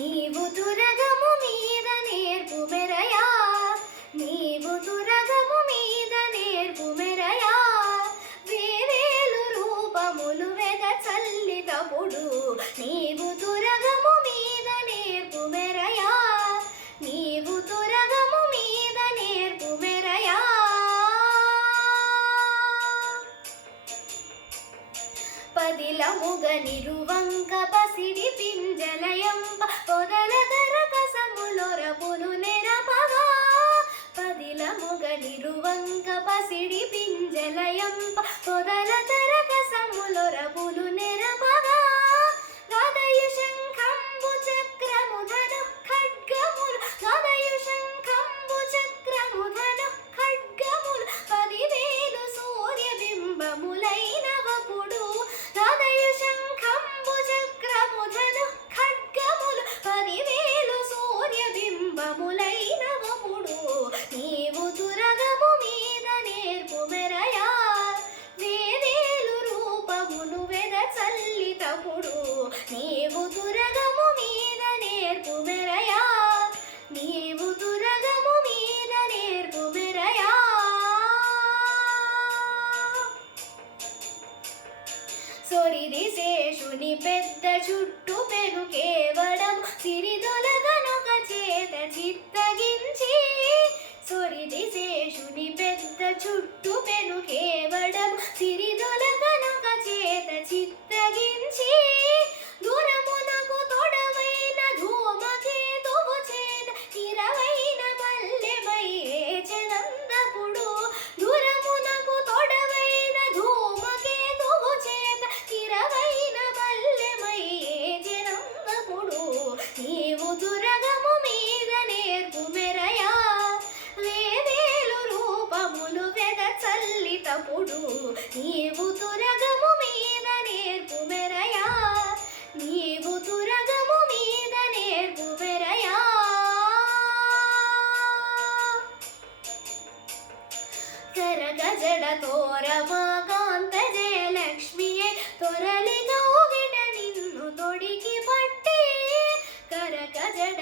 నీవు తురగము మీద నేర్పు మెరయా, నీవు తురగము మీద నేర్పు మెరయా, వేవేలు రూపములు వెద చల్లితపుడు నీవు తురగము మీద నేర్పు మెరయా, నీవు తురగము మీద నేర్పు మెరయా. పదిలముగ నిరువంక పసిడి పింజలయంప పొదల దరకసములొరపులు నెరపగా, పదిలముగ నిరువంక పసిడి పింజలయంప పొదల దరకసములొరపులు నెరపగా, గదయు శంఖంబు చక్రము ధను ఖడ్గములు, గదయు శంఖంబు చక్రము ధను ఖడ్గములు, 10,000 సూర్యబింబములైనవపుడు, గదయు శంఖంబు చక్రము ధను ఖడ్గములు, 10,000 సూర్యబింబములైనవపుడు నీవు తురగము మీద నేర్పు మెరయా, వేవేలు రూపములు వెద చల్లితపుడు నీవు తురగము మీద నేర్పు మెరయా, నీవు తురగము మీద నేర్పు మెరయా. సొరిది శేషుని పెద్ద చుట్టు పెను కేవడం సిరిదొలగనొక చేత చిత్తగించి, సొరిది శేషుని పెద్ద చుట్టు పెను కేవడం సిరిదొలగనొక చేత చిత్తగించి, దూరమునకు తొడవైన ధూమకేతువు చేత ఇరవైన మల్లెమయ్యేచనందపుడు, దూరమునకు తొడవైన ధూమకేతువు చేత ఇరవైన మల్లెమయ్యేచనందపుడు నీవు తురగము మీద నేర్పు మెరయా, వేవేలు రూపములు వెద చల్లితపుడు నీవు తురగము మీద నేర్పు మెరయా, నీవు తురగము మీద నేర్పు మెరయా. కరగ జడ తోరమా కాంత జయలక్ష్మియే తొరలి గౌగిట నిన్ను తొడికి పట్టి, కరగ జడ